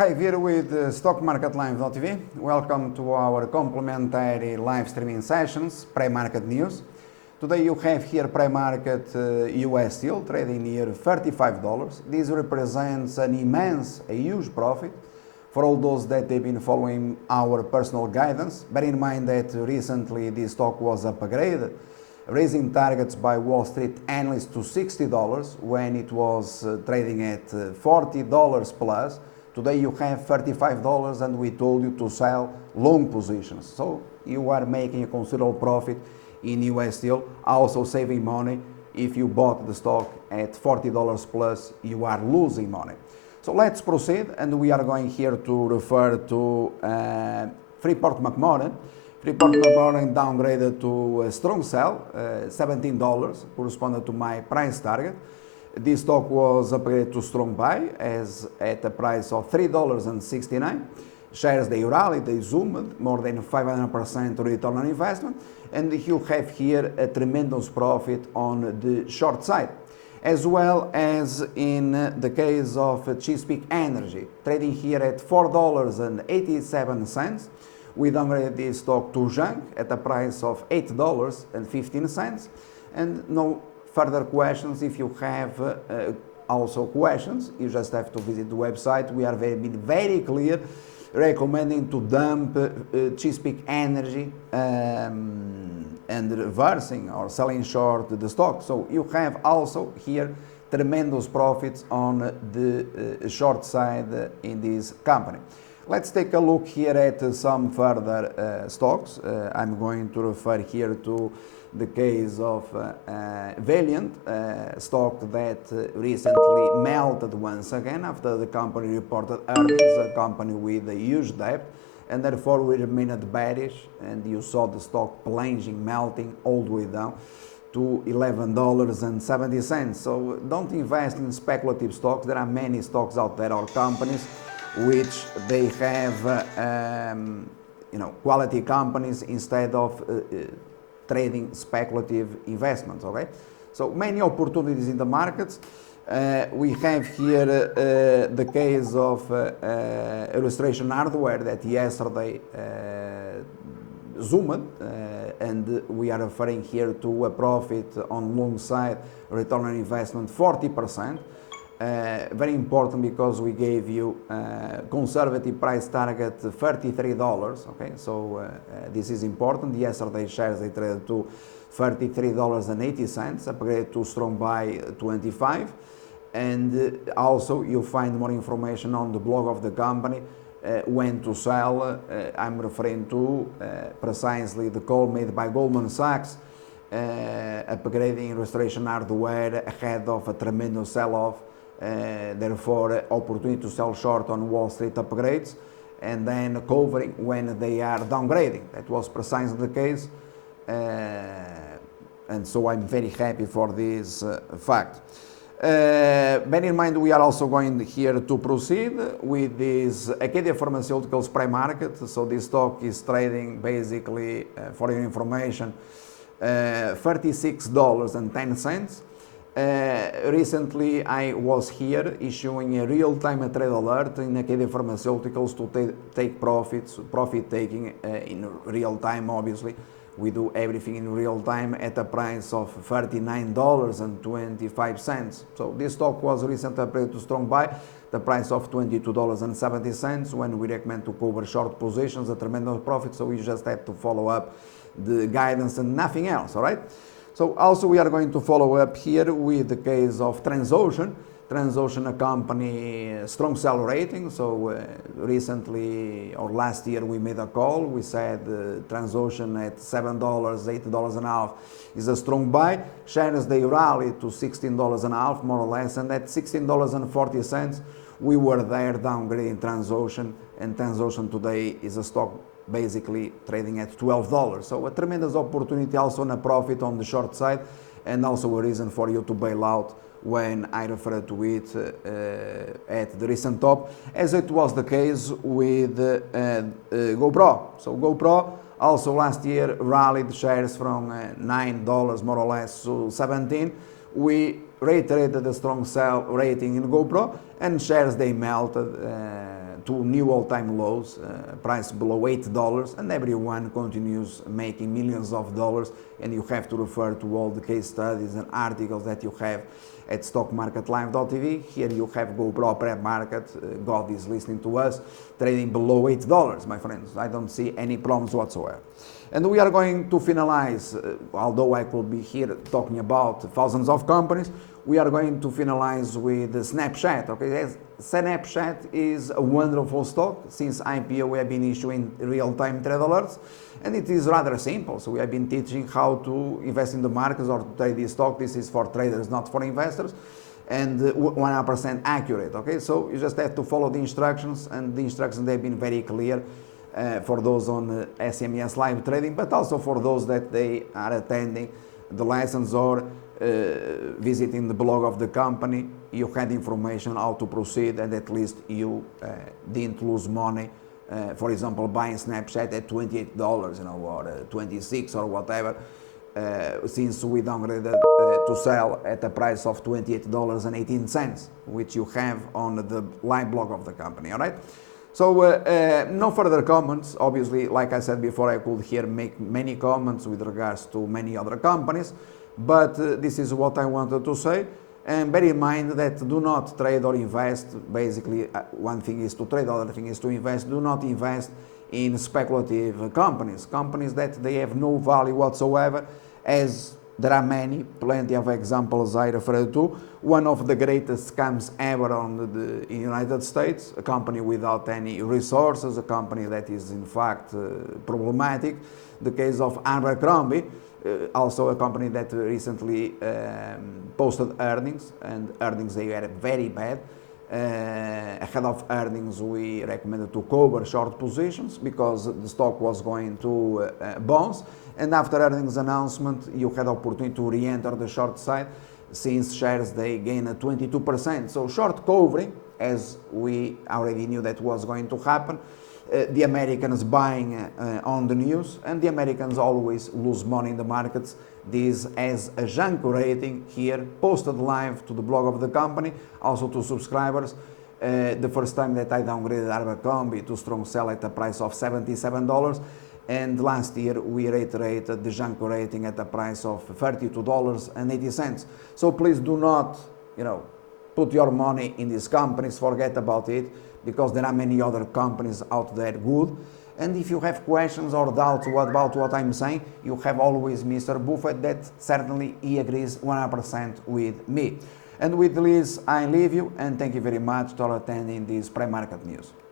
Hi, Vieira with Stock Market Live.tv. Welcome to our complimentary live streaming sessions, pre-market news. Today you have here pre-market US steel trading near $35. This represents an immense, a huge profit for all those that have been following our personal guidance. Bear in mind that recently this stock was upgraded, raising targets by Wall Street analysts to $60 when it was trading at $40 plus. Today you have $35 and we told you to sell long positions. So you are making a considerable profit in US steel, also saving money. If you bought the stock at $40 plus, you are losing money. So let's proceed, and we are going here to refer to Freeport-McMoRan. Freeport-McMoRan downgraded to a strong sell, $17, corresponded to my price target. This stock was upgraded to strong buy as at a price of $3.69. Shares they rallied, they zoomed more than 500% return on investment, and you have here a tremendous profit on the short side, as well as in the case of Chesapeake Energy, trading here at $4.87. We downgraded this stock to junk at a price of $8.15, and no further questions. If you have also questions, you just have to visit the website. We are very clear, recommending to dump Chesapeake Energy and reversing or selling short the stock. So you have also here tremendous profits on the short side in this company. Let's take a look here at some further stocks. I'm going to refer here to the case of Valiant, stock that recently melted once again after the company reported earnings, a company with a huge debt, and therefore we remained bearish, and you saw the stock plunging, melting all the way down to $11.70. So don't invest in speculative stocks. There are many stocks out there or companies which they have quality companies instead of trading speculative investments. Okay, so many opportunities in the markets. We have here the case of illustration hardware that yesterday zoomed, and we are referring here to a profit on long side, return on investment 40%. Very important because we gave you conservative price target $33. Okay, so this is important. Yesterday shares they traded to $33.80, upgraded to strong buy 25, and also you find more information on the blog of the company when to sell. I'm referring to precisely the call made by Goldman Sachs, upgrading restoration hardware ahead of a tremendous sell-off. Therefore, opportunity to sell short on Wall Street upgrades, and then covering when they are downgrading. That was precisely the case, and so I'm very happy for this fact. Bear in mind, we are also going here to proceed with this Acadia Pharmaceuticals pre-market. So this stock is trading basically, for your information, $36.10. Recently I was here issuing a real-time trade alert in Acadia Pharmaceuticals to take profit taking in real time. Obviously we do everything in real time at a price of $39.25. so this stock was recently upgraded to strong buy, the price of $22.70, when we recommend to cover short positions, a tremendous profit. So you just have to follow up the guidance and nothing else. All right. So also we are going to follow up here with the case of Transocean. Transocean, a company, strong sell rating. So recently or last year we made a call. We said Transocean at $7, $8 and a half is a strong buy. Shares they rallied to $16 and a half more or less, and at $16.40 we were there downgrading Transocean, and Transocean today is a stock basically trading at $12. So a tremendous opportunity also on a profit on the short side, and also a reason for you to bail out when I refer to it at the recent top, as it was the case with GoPro. So GoPro also last year rallied shares from $9 more or less to $17. We reiterated a strong sell rating in GoPro, and shares they melted to new all-time lows, price below $8, and everyone continues making millions of dollars, and you have to refer to all the case studies and articles that you have at stockmarketlive.tv. Here you have GoPro pre-market, God is listening to us, trading below $8, my friends. I don't see any problems whatsoever. And we are going to finalize, although I could be here talking about thousands of companies, we are going to finalize with Snapchat. Okay, Snapchat is a wonderful stock. Since IPO, we have been issuing real-time trade alerts, and it is rather simple. So we have been teaching how to invest in the markets or to trade this stock. This is for traders, not for investors, and 100% accurate. Okay, so you just have to follow the instructions, and the instructions have been very clear. For those on SMS live trading, but also for those that they are attending the lessons or visiting the blog of the company, you had information how to proceed, and at least you didn't lose money. For example, buying Snapchat at $28, or 26 or whatever, since we downgraded to sell at a price of $28.18, which you have on the live blog of the company. All right. So no further comments. Obviously, like I said before, I could here make many comments with regards to many other companies, but this is what I wanted to say. And bear in mind that do not trade or invest. Basically, one thing is to trade, other thing is to invest. Do not invest in speculative companies that they have no value whatsoever, as there are plenty of examples I referred to. One of the greatest scams ever on the United States, a company without any resources, a company that is in fact problematic. The case of Abercrombie, also a company that recently posted earnings, and earnings they were very bad. Ahead of earnings, we recommended to cover short positions because the stock was going to bounce, and after earnings announcement you had opportunity to re-enter the short side, since shares they gained 22%. So short covering, as we already knew that was going to happen, the Americans buying on the news, and the Americans always lose money in the markets. This as a junk rating here, posted live to the blog of the company, also to subscribers. The first time that I downgraded Abercrombie to strong sell at a price of $77, and last year we reiterated the junk rating at a price of $32.80. So please do not, put your money in these companies, forget about it, because there are many other companies out there good. And if you have questions or doubts about what I'm saying, you have always Mr. Buffett, that certainly he agrees 100% with me. And with this, I leave you, and thank you very much for attending this pre-market news.